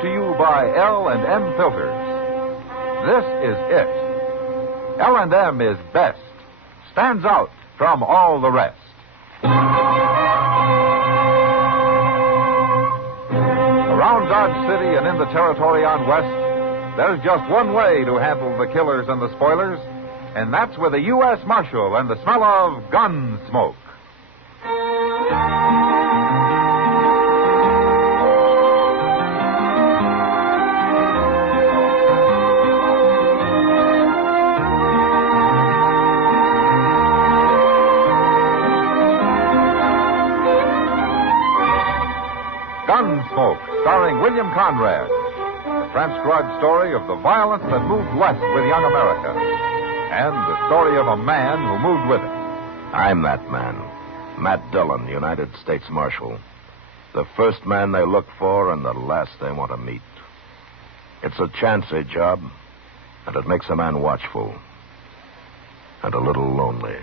brought to you by L&M Filters. This is it. L&M is best. Stands out from all the rest. Around Dodge City and in the territory on West, there's just one way to handle the killers and the spoilers, and that's with a U.S. Marshal and the smell of Gunsmoke. Gunsmoke, starring William Conrad. The transcribed story of the violence that moved west with young America. And the story of a man who moved with it. I'm that man. Matt Dillon, United States Marshal. The first man they look for and the last they want to meet. It's a chancy job, and it makes a man watchful. And a little lonely.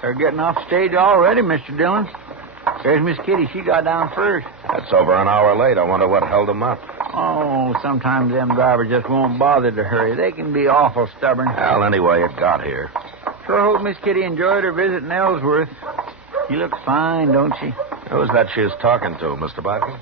They're getting off stage already, Mr. Dillon. There's Miss Kitty. She got down first. That's over an hour late. I wonder what held them up. Oh, sometimes them drivers just won't bother to hurry. They can be awful stubborn. Well, anyway, it got here. Sure hope Miss Kitty enjoyed her visit in Ellsworth. She looks fine, don't she? Who's that she was talking to, Mr. Bodkin?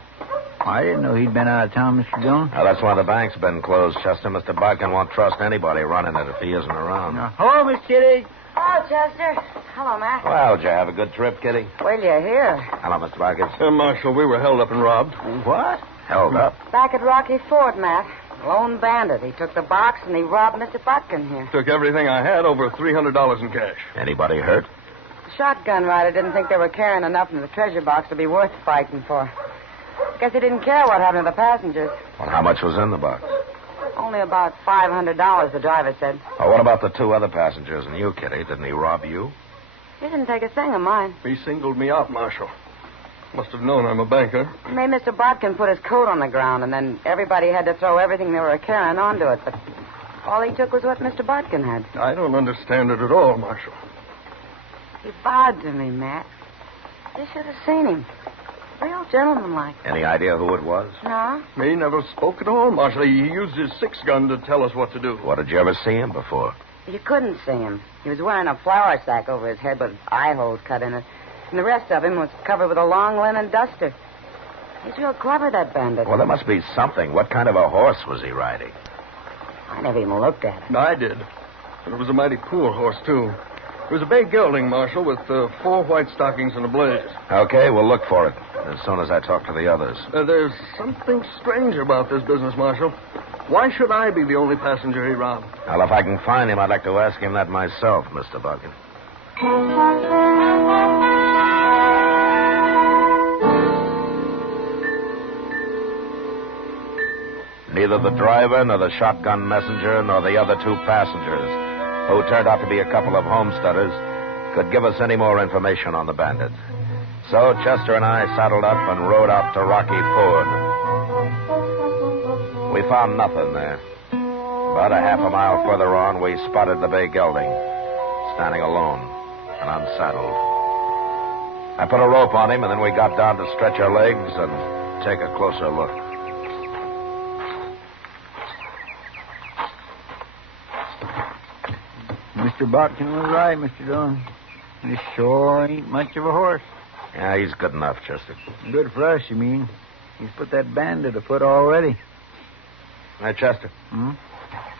I didn't know he'd been out of town, Mr. Dillon. Well, that's why the bank's been closed, Chester. Mr. Bodkin won't trust anybody running it if he isn't around. Hello, Miss Kitty. Hello, Chester. Hello, Matt. Well, did you have a good trip, Kitty? Well, you're here. Hello, Mr. Bodkin. Marshal, we were held up and robbed. What? Held up? Back at Rocky Ford, Matt. Lone bandit. He took the box and he robbed Mr. Botkin here. Took everything I had, over $300 in cash. Anybody hurt? The shotgun rider didn't think they were carrying enough in the treasure box to be worth fighting for. Guess he didn't care what happened to the passengers. Well, how much was in the box? Only about $500, the driver said. Oh, what about the two other passengers and you, Kitty? Didn't he rob you? He didn't take a thing of mine. He singled me out, Marshal. Must have known I'm a banker. He made Mr. Botkin put his coat on the ground, and then everybody had to throw everything they were carrying onto it. But all he took was what Mr. Botkin had. I don't understand it at all, Marshal. He bowed to me, Matt. You should have seen him. Real gentlemanlike. Any idea who it was? No? He never spoke at all, Marshal. He used his six-gun to tell us what to do. What, did you ever see him before? You couldn't see him. He was wearing a flour sack over his head with eye holes cut in it. And the rest of him was covered with a long linen duster. He's real clever, that bandit. Well, there must be something. What kind of a horse was he riding? I never even looked at him. I did. And it was a mighty poor horse, too. It was a bay gelding, Marshal, with 4 white stockings and a blaze. Okay, we'll look for it as soon as I talk to the others. There's something strange about this business, Marshal. Why should I be the only passenger he robbed? Well, if I can find him, I'd like to ask him that myself, Mr. Bodkin. Neither the driver, nor the shotgun messenger, nor the other two passengers, who turned out to be a couple of homesteaders, could give us any more information on the bandit. So Chester and I saddled up and rode out to Rocky Ford. We found nothing there. About a half a mile further on, we spotted the bay gelding, standing alone and unsaddled. I put a rope on him, and then we got down to stretch our legs and take a closer look. Mr. Botkin was right, Mr. Dillon. This sure ain't much of a horse. Yeah, he's good enough, Chester. Good for us, you mean? He's put that bandit afoot already. Hey, Chester. Hmm?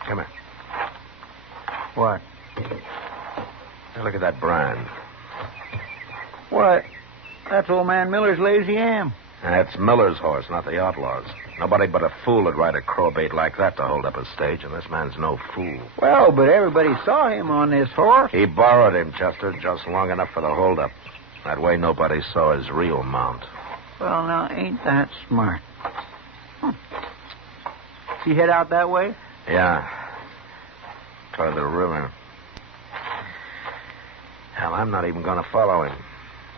Come here. What? Now look at that brand. What? That's old man Miller's lazy am. That's Miller's horse, not the outlaw's. Nobody but a fool would ride a crowbait like that to hold up a stage, and this man's no fool. Well, but everybody saw him on this horse. He borrowed him, Chester, just long enough for the holdup. That way nobody saw his real mount. Well, now, ain't that smart? He head out that way? Yeah. toward the river. Hell, I'm not even going to follow him.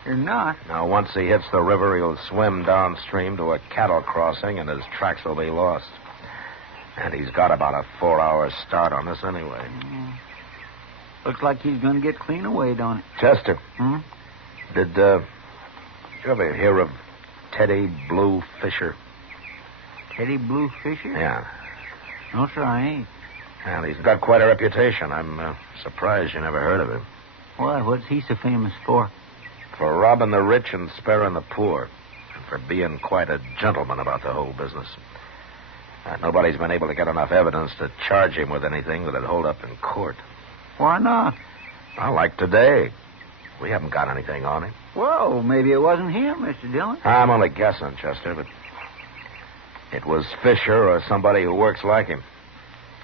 You're not? Now, once he hits the river, he'll swim downstream to a cattle crossing, and his tracks will be lost. And he's got about a 4-hour start on us anyway. Looks like he's going to get clean away, don't it? Chester. Hmm? Did you ever hear of Teddy Blue Fisher? Teddy Blue Fisher? Yeah. No, sir, I ain't. Well, he's got quite a reputation. I'm surprised you never heard of him. Why, what's he so famous for? For robbing the rich and sparing the poor. And for being quite a gentleman about the whole business. Nobody's been able to get enough evidence to charge him with anything that'd hold up in court. Why not? Well, like today. We haven't got anything on him. Well, maybe it wasn't him, Mr. Dillon. I'm only guessing, Chester, but it was Fisher or somebody who works like him.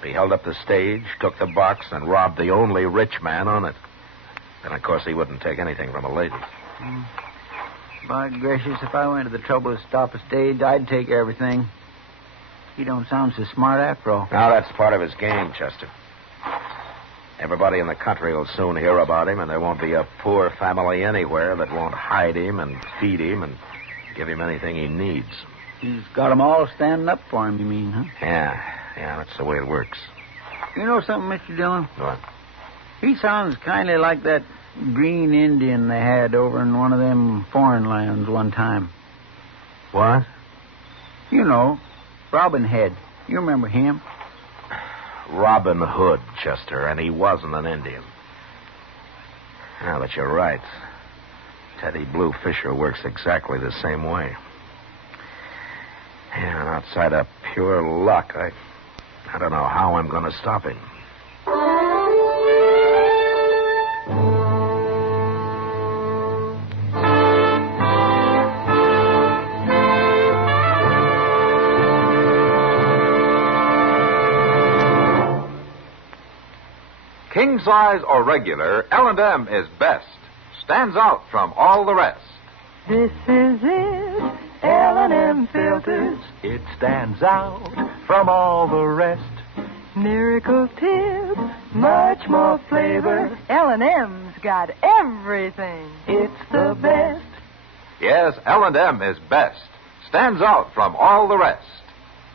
He held up the stage, took the box, and robbed the only rich man on it. And, of course, he wouldn't take anything from a lady. By gracious, if I went to the trouble to stop a stage, I'd take everything. He don't sound so smart after all. Now, that's part of his game, Chester. Everybody in the country will soon hear about him, and there won't be a poor family anywhere that won't hide him and feed him and give him anything he needs. He's got 'em all standing up for him, you mean, huh? Yeah, that's the way it works. You know something, Mr. Dillon? What? He sounds kind of like that green Indian they had over in one of them foreign lands one time. What? You know, Robin Hood. You remember him? Robin Hood, Chester, and he wasn't an Indian. Yeah, but you're right. Teddy Blue Fisher works exactly the same way. Yeah, and outside of pure luck, I don't know how I'm going to stop him. King size or regular, L&M is best. Stands out from all the rest. This is it, L&M filters. It stands out from all the rest. Miracle tip, much more flavor. L&M's got everything. It's the best. Yes, L&M is best. Stands out from all the rest.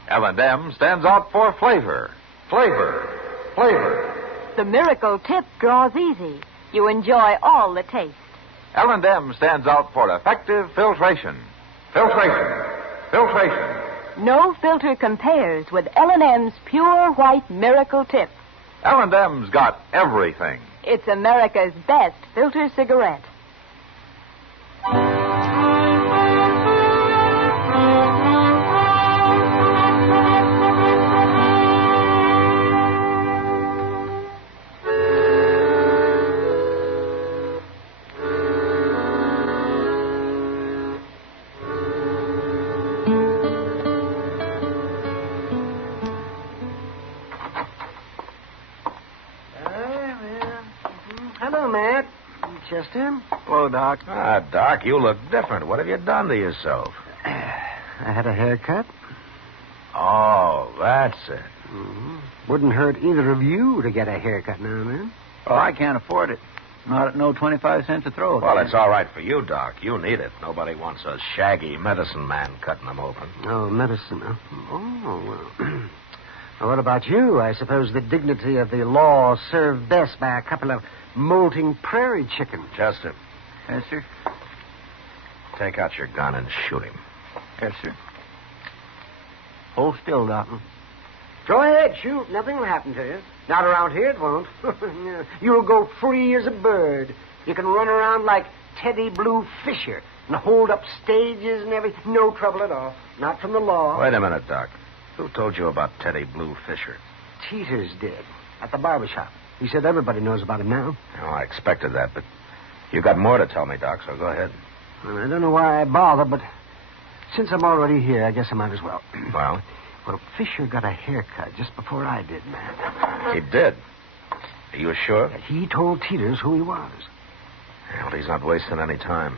L&M stands out for flavor. Flavor. Flavor. The miracle tip draws easy. You enjoy all the taste. L&M stands out for effective filtration. Filtration. Filtration. No filter compares with L&M's pure white miracle tip. L&M's got everything. It's America's best filter cigarette. Hello, Matt. Chester. Hello, Doc. Doc, you look different. What have you done to yourself? I had a haircut. Oh, that's it. Mm-hmm. Wouldn't hurt either of you to get a haircut now and then. Oh, I can't afford it. Not at no 25 cents a throw. Well, it's all right for you, Doc. You need it. Nobody wants a shaggy medicine man cutting them open. Oh, medicine. Oh, well. Well, what about you? I suppose the dignity of the law served best by a couple of molting prairie chickens. Chester. Yes, sir. Take out your gun and shoot him. Yes, sir. Hold still, Doctor. Go ahead, shoot. Nothing will happen to you. Not around here, it won't. You'll go free as a bird. You can run around like Teddy Blue Fisher and hold up stages and everything. No trouble at all. Not from the law. Wait a minute, Doc. Who told you about Teddy Blue Fisher? Teeters did. At the barber shop. He said everybody knows about him now. Oh, I expected that, but you got more to tell me, Doc, so go ahead. Well, I don't know why I bother, but since I'm already here, I guess I might as well. Well? Well, Fisher got a haircut just before I did, man. He did? Are you sure? He told Teeters who he was. Well, he's not wasting any time.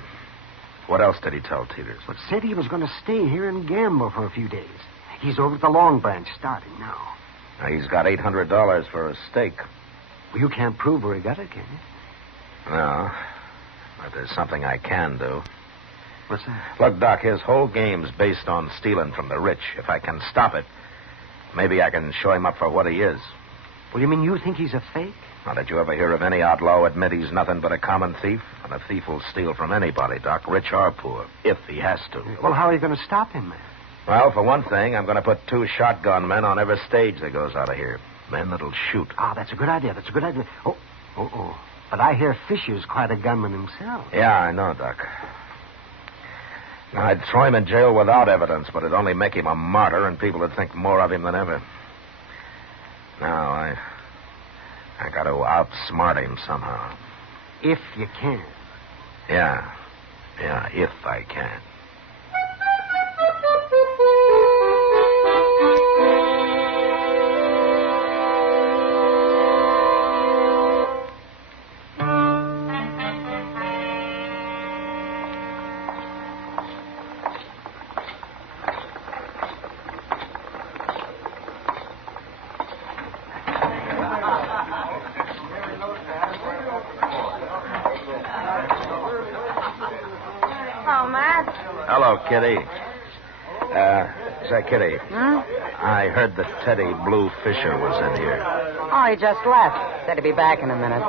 What else did he tell Teeters? But said he was going to stay here and gamble for a few days. He's over at the Long Branch starting now. Now, he's got $800 for a stake. Well, you can't prove where he got it, can you? No. But there's something I can do. What's that? Look, Doc, his whole game's based on stealing from the rich. If I can stop it, maybe I can show him up for what he is. Well, you mean you think he's a fake? Now, did you ever hear of any outlaw admit he's nothing but a common thief? And a thief will steal from anybody, Doc, rich or poor, if he has to. Well, how are you going to stop him, man? Well, for one thing, I'm going to put 2 shotgun men on every stage that goes out of here. Men that'll shoot. Ah, that's a good idea. That's a good idea. Oh. But I hear Fisher's quite a gunman himself. Yeah, I know, Doc. Now, I'd throw him in jail without evidence, but it'd only make him a martyr, and people would think more of him than ever. Now, I got to outsmart him somehow. If you can. Yeah, if I can. Hello, Kitty. Say, Kitty. I heard that Teddy Blue Fisher was in here. Oh, he just left. Said he'd be back in a minute.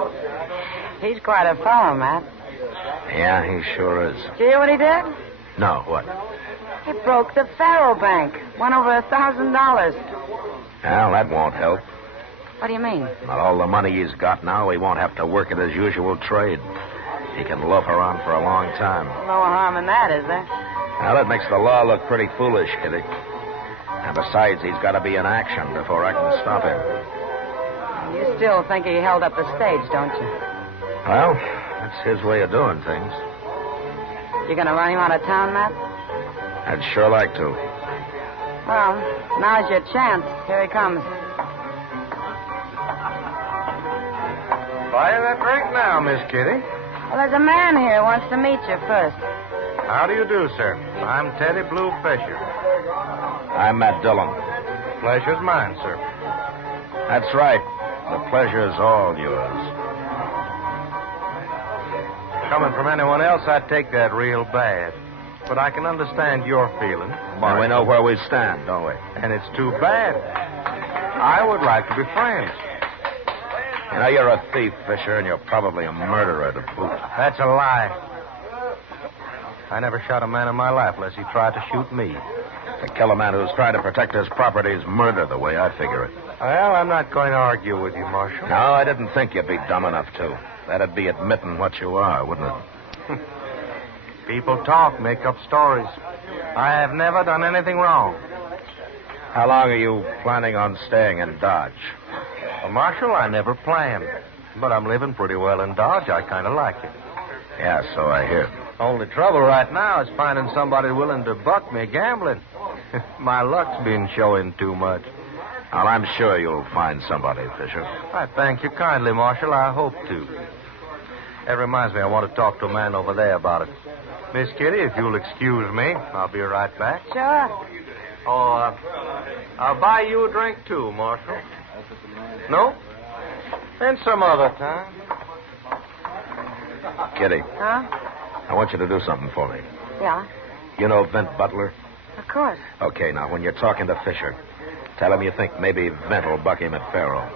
He's quite a fellow, Matt. Yeah, he sure is. Did you hear what he did? No, what? He broke the Faro Bank. Won over $1,000. Well, that won't help. What do you mean? Not all the money he's got now, he won't have to work at his usual trade. He can loaf around for a long time. No harm in that, is there? Now, that makes the law look pretty foolish, Kitty. And besides, he's got to be in action before I can stop him. You still think he held up the stage, don't you? Well, that's his way of doing things. You gonna run him out of town, Matt? I'd sure like to. Well, now's your chance. Here he comes. Buy that drink now, Miss Kitty. Well, there's a man here who wants to meet you first. How do you do, sir? I'm Teddy Blue Fisher. I'm Matt Dillon. Pleasure's mine, sir. That's right. The pleasure's all yours. Coming from anyone else, I'd take that real bad. But I can understand your feeling. And we know where we stand, don't we? And it's too bad. I would like to be friends. You know, you're a thief, Fisher, and you're probably a murderer to boot. That's a lie. I never shot a man in my life unless he tried to shoot me. To kill a man who's trying to protect his property is murder, the way I figure it. Well, I'm not going to argue with you, Marshal. No, I didn't think you'd be dumb enough to. That'd be admitting what you are, wouldn't it? People talk, make up stories. I have never done anything wrong. How long are you planning on staying in Dodge? Well, Marshal, I never planned. But I'm living pretty well in Dodge. I kind of like it. Yeah, so I hear. Only trouble right now is finding somebody willing to buck me gambling. My luck's been showing too much. Well, I'm sure you'll find somebody, Fisher. I thank you kindly, Marshal. I hope to. That reminds me, I want to talk to a man over there about it. Miss Kitty, if you'll excuse me, I'll be right back. Sure. Oh, I'll buy you a drink, too, Marshal. No? Then some other time. Kitty. Huh? I want you to do something for me. Yeah? You know Vint Butler? Of course. Okay, now, when you're talking to Fisher, tell him you think maybe Vint will buck him at Faro.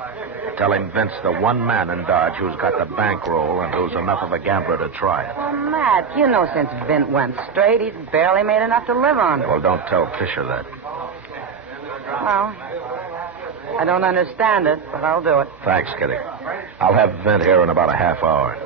Tell him Vint's the one man in Dodge who's got the bankroll and who's enough of a gambler to try it. Well, Matt, you know since Vint went straight, he's barely made enough to live on. Well, don't tell Fisher that. Well, I don't understand it, but I'll do it. Thanks, Kitty. I'll have Vint here in about a half hour.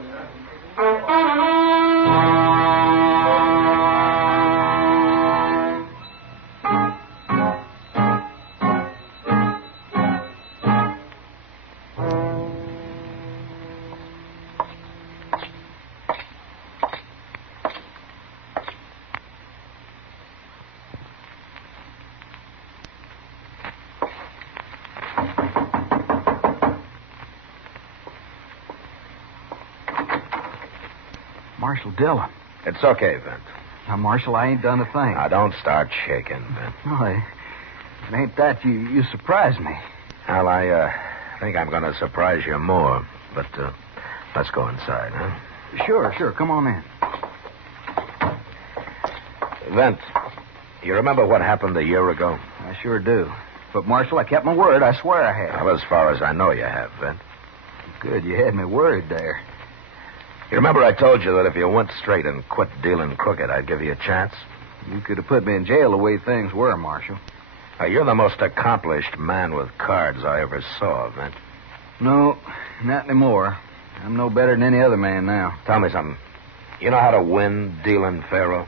Marshal Dillon. It's okay, Vint. Now, Marshal, I ain't done a thing. Now, don't start shaking, Vint. No, it ain't that. You surprised me. Well, I think I'm going to surprise you more. But let's go inside, huh? Sure. Come on in. Vent, you remember what happened a year ago? I sure do. But, Marshal, I kept my word. I swear I have. Well, as far as I know, you have, Vent. Good, you had me worried there. You remember I told you that if you went straight and quit dealing crooked, I'd give you a chance? You could have put me in jail the way things were, Marshal. Now, you're the most accomplished man with cards I ever saw, Vent. No, not anymore. I'm no better than any other man now. Tell me something. You know how to win dealing faro?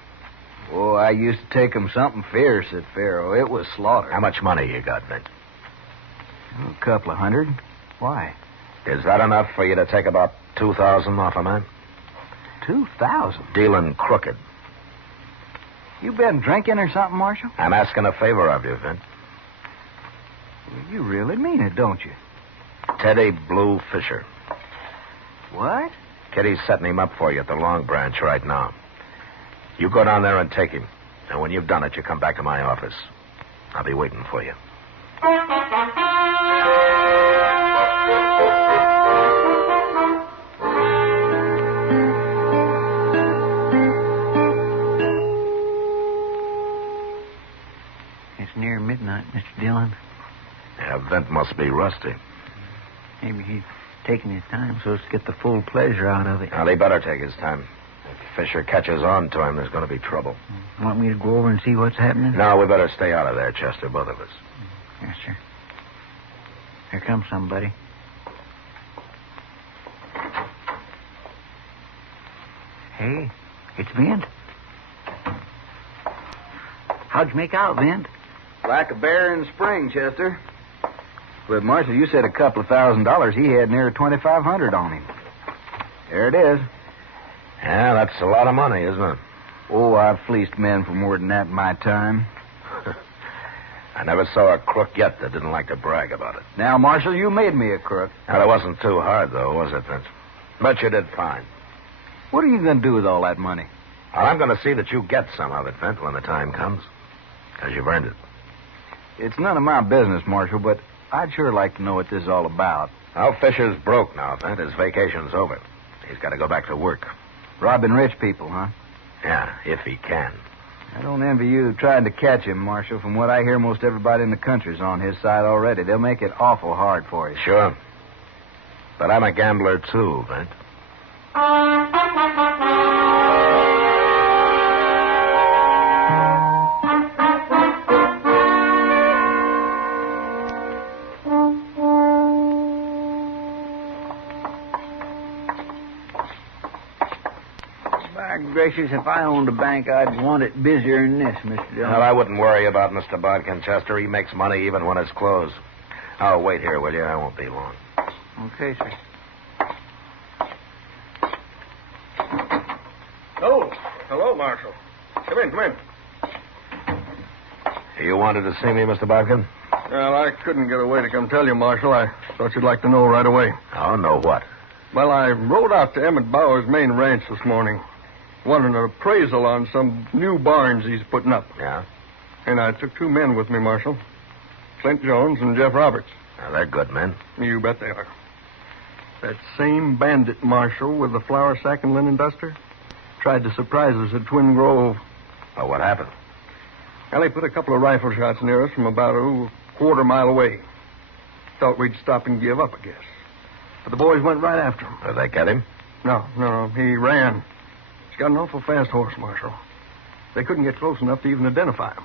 Oh, I used to take 'em something fierce at faro. It was slaughter. How much money you got, Vent? A couple of hundred. Why? Is that enough for you to take about 2,000 off a man? 2,000? Dealing crooked. You been drinking or something, Marshal? I'm asking a favor of you, Vent. Well, you really mean it, don't you? Teddy Blue Fisher. What? Kitty's setting him up for you at the Long Branch right now. You go down there and take him. And when you've done it, you come back to my office. I'll be waiting for you. It's near midnight, Mr. Dillon. Yeah, Vent must be rusty. Maybe he's taking his time so as to get the full pleasure out of it. Well, he better take his time. If Fisher catches on to him, there's going to be trouble. Want me to go over and see what's happening? No, we better stay out of there, Chester, both of us. Yes, sir. Here comes somebody. Hey, it's Vint. How'd you make out, Vint? Like a bear in the spring, Chester. But, Marshal, you said a couple of $1,000. He had near 2,500 on him. There it is. Yeah, that's a lot of money, isn't it? Oh, I've fleeced men for more than that in my time. I never saw a crook yet that didn't like to brag about it. Now, Marshal, you made me a crook. Well, it wasn't too hard, though, was it, Vince? But you did fine. What are you going to do with all that money? Well, I'm going to see that you get some of it, Vince, when the time comes. Because you've earned it. It's none of my business, Marshal, but I'd sure like to know what this is all about. Well, Fisher's broke now, Vince. His vacation's over. He's got to go back to work. Robbing rich people, huh? Yeah, if he can. I don't envy you trying to catch him, Marshal. From what I hear, most everybody in the country's on his side already. They'll make it awful hard for you. Sure. But I'm a gambler, too, Vince. Gracious, if I owned a bank, I'd want it busier than this, Mr. Dillon. Well, I wouldn't worry about Mr. Bodkin, Chester. He makes money even when it's closed. Oh, wait here, will you? I won't be long. Okay, sir. Oh, hello, Marshal. Come in. You wanted to see me, Mr. Bodkin? Well, I couldn't get away to come tell you, Marshal. I thought you'd like to know right away. Oh, know what? Well, I rode out to Emmett Bauer's main ranch this morning. Wanted an appraisal on some new barns he's putting up. Yeah? And I took two men with me, Marshal. Clint Jones and Jeff Roberts. Now, they're good men. You bet they are. That same bandit, Marshal, with the flour sack and linen duster, tried to surprise us at Twin Grove. Well, what happened? Well, he put a couple of rifle shots near us from about a quarter-mile away. Thought we'd stop and give up, I guess. But the boys went right after him. Did they get him? No, he ran. He's got an awful fast horse, Marshal. They couldn't get close enough to even identify him.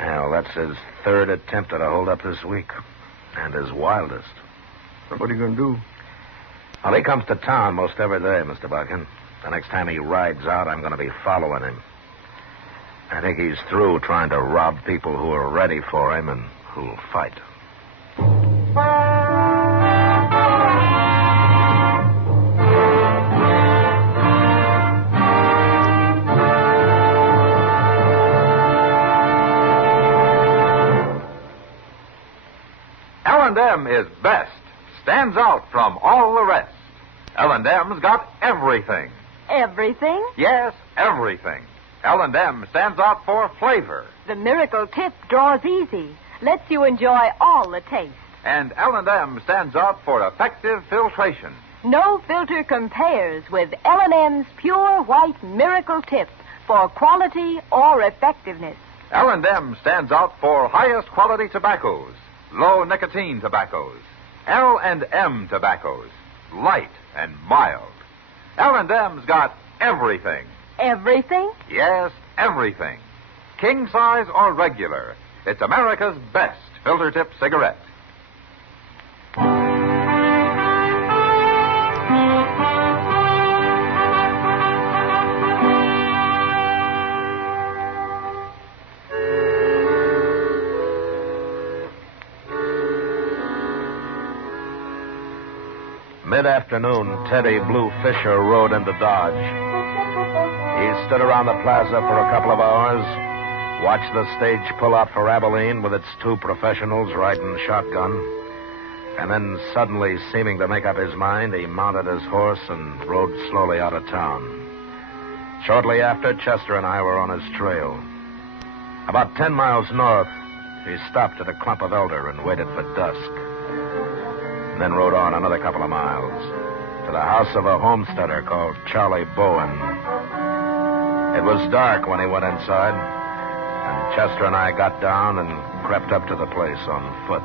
Well, that's his third attempt at a hold-up this week. And his wildest. So what are you going to do? Well, he comes to town most every day, Mr. Bodkin. The next time he rides out, I'm going to be following him. I think he's through trying to rob people who are ready for him and who'll fight. L&M is best, stands out from all the rest. L&M's got everything. Everything? Yes, everything. L&M stands out for flavor. The miracle tip draws easy, lets you enjoy all the taste. And L&M stands up for effective filtration. No filter compares with L&M's Pure White Miracle Tip for quality or effectiveness. L&M stands out for highest quality tobaccos, low nicotine tobaccos, L&M tobaccos, light and mild. L&M's got everything. Everything? Yes, everything. King size or regular. It's America's best filter tip cigarette. Mid-afternoon, Teddy Blue Fisher rode into Dodge. He stood around the plaza for a couple of hours, watched the stage pull out for Abilene with its two professionals riding shotgun, and then suddenly, seeming to make up his mind, he mounted his horse and rode slowly out of town. Shortly after, Chester and I were on his trail. About 10 miles north, he stopped at a clump of elder and waited for dusk. And then rode on another couple of miles to the house of a homesteader called Charlie Bowen. It was dark when he went inside, and Chester and I got down and crept up to the place on foot.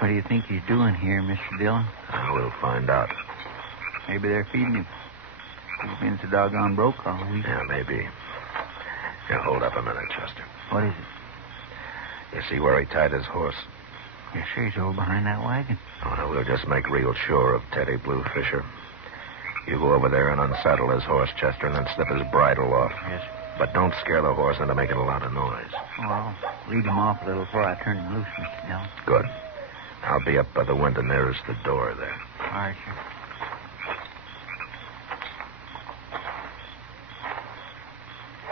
What do you think he's doing here, Mr. Dillon? We'll find out. Maybe they're feeding him. He's been so doggone broke all week. Yeah, maybe. Here, hold up a minute, Chester. What is it? You see where he tied his horse? Yes, sir. He's over behind that wagon. Oh, no, we'll just make real sure of Teddy Blue Fisher. You go over there and unsaddle his horse, Chester, and then slip his bridle off. Yes, sir. But don't scare the horse into making a lot of noise. Oh, I'll lead him off a little before I turn him loose, Mr. Dillon. Good. I'll be up by the window nearest the door there. All right, sir.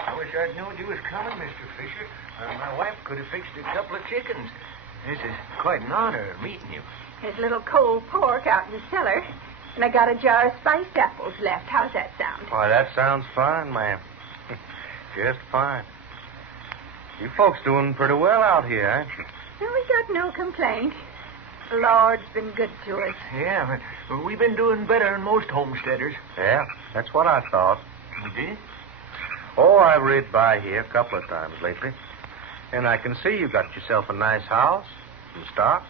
I wish I'd known you was coming, Mr. Fisher. My wife could have fixed a couple of chickens. This is quite an honor meeting you. There's a little cold pork out in the cellar, and I got a jar of spiced apples left. How's that sound? Why, that sounds fine, ma'am. Just fine. You folks doing pretty well out here, ain't you? Well, we got no complaint. The Lord's been good to us. Yeah, but we've been doing better than most homesteaders. Yeah, that's what I thought. You did? Oh, I've rid by here a couple of times lately. And I can see you got yourself a nice house and stock.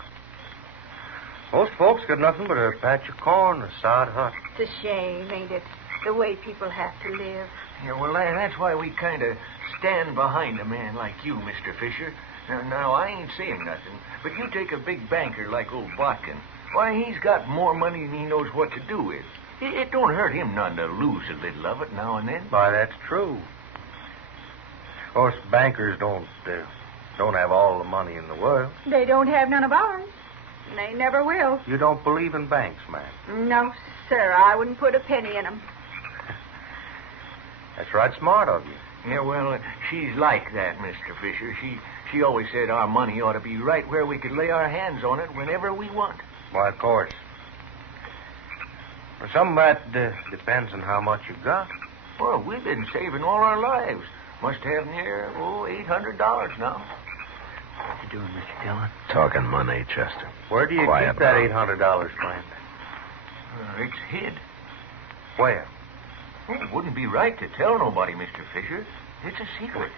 Most folks got nothing but a patch of corn, a sod hut. It's a shame, ain't it? The way people have to live. Yeah, well, that's why we kind of stand behind a man like you, Mr. Fisher. Now, I ain't saying nothing, but you take a big banker like old Botkin. Why, he's got more money than he knows what to do with. It don't hurt him none to lose a little of it now and then. Why, that's true. Of course, bankers don't have all the money in the world. They don't have none of ours. And they never will. You don't believe in banks, ma'am? No, sir. I wouldn't put a penny in them. That's right smart of you. Yeah, well, she's like that, Mr. Fisher. She always said our money ought to be right where we could lay our hands on it whenever we want. Why, of course. Well, some of that depends on how much you've got. Well, we've been saving all our lives. Must have near, $800 now. What you doing, Mr. Dillon? Talking money, Chester. Where do you Quiet keep that now. $800, Frank? It's hid. Where? Well, it wouldn't be right to tell nobody, Mr. Fisher. It's a secret.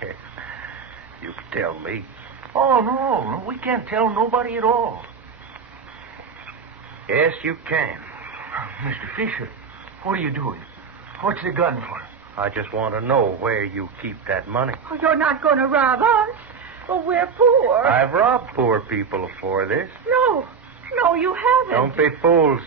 You can tell me. Oh, no. We can't tell nobody at all. Yes, you can. Mr. Fisher, what are you doing? What's the gun for? I just want to know where you keep that money. Oh, you're not going to rob us. Well, we're poor. I've robbed poor people before this. No, you haven't. Don't be fools.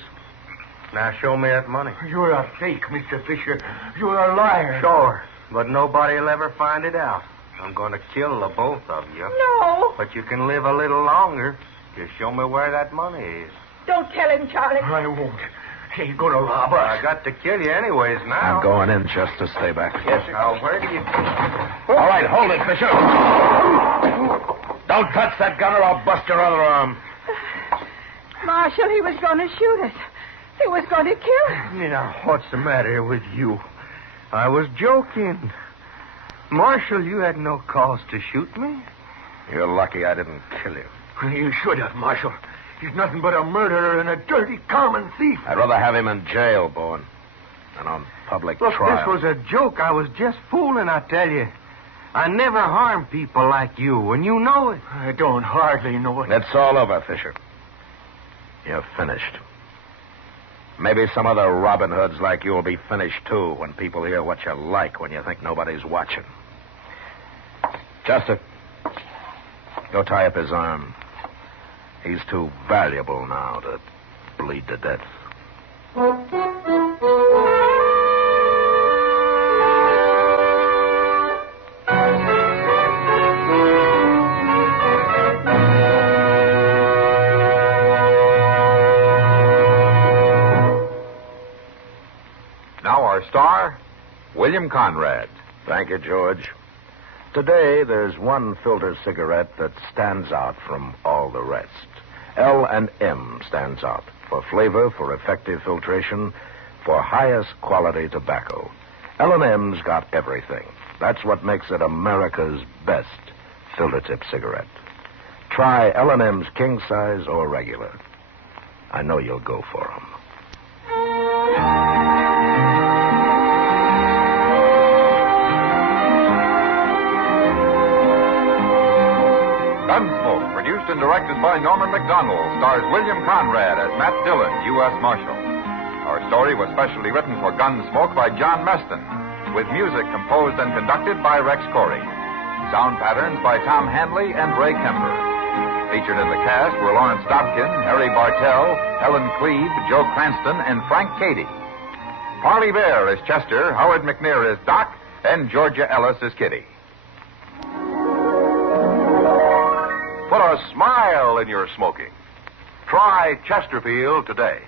Now show me that money. You're a fake, Mr. Fisher. You're a liar. Sure, but nobody will ever find it out. I'm going to kill the both of you. No. But you can live a little longer. Just show me where that money is. Don't tell him, Charlie. I won't. He's going to rob us. I got to kill you anyways now. I'm going in, Chester. Stay back. Yes, now, where do you... All right, hold it, Fisher. Don't touch that gun or I'll bust your other arm. Marshal, he was going to shoot us. He was going to kill us. Now, what's the matter with you? I was joking. Marshal, you had no cause to shoot me. You're lucky I didn't kill you. You should have, Marshal. He's nothing but a murderer and a dirty common thief. I'd rather have him in jail, Bowen, than on public Look, trial. this was a joke. I was just fooling, I tell you. I never harm people like you, and you know it. I don't hardly know it. It's all over, Fisher. You're finished. Maybe some other Robin Hoods like you will be finished, too, when people hear what you like when you think nobody's watching. Chester, go tie up his arm. He's too valuable now to bleed to death. Now our star, William Conrad. Thank you, George. Today, there's one filter cigarette that stands out from all the rest. L&M stands out for flavor, for effective filtration, for highest quality tobacco. L&M's got everything. That's what makes it America's best filter tip cigarette. Try L&M's king size or regular. I know you'll go for them. Gunsmoke, produced and directed by Norman Macdonnell, stars William Conrad as Matt Dillon, U.S. Marshal. Our story was specially written for Gunsmoke by John Meston, with music composed and conducted by Rex Corey. Sound patterns by Tom Hanley and Ray Kemper. Featured in the cast were Lawrence Dobkin, Harry Bartell, Ellen Cleve, Joe Cranston, and Frank Cady. Parley Bear is Chester, Howard McNear is Doc, and Georgia Ellis is Kitty. Put a smile in your smoking. Try Chesterfield today.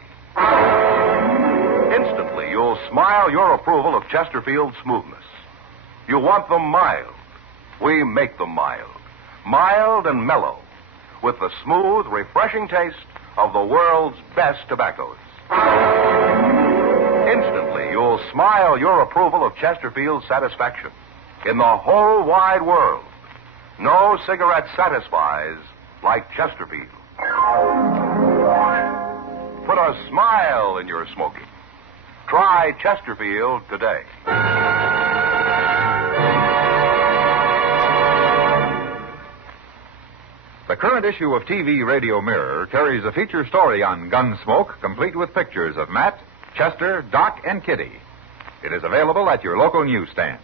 Instantly, you'll smile your approval of Chesterfield's smoothness. You want them mild. We make them mild. Mild and mellow, with the smooth, refreshing taste of the world's best tobaccos. Instantly, you'll smile your approval of Chesterfield's satisfaction. In the whole wide world, no cigarette satisfies like Chesterfield. Put a smile in your smoking. Try Chesterfield today. The current issue of TV Radio Mirror carries a feature story on Gunsmoke, complete with pictures of Matt, Chester, Doc, and Kitty. It is available at your local newsstand.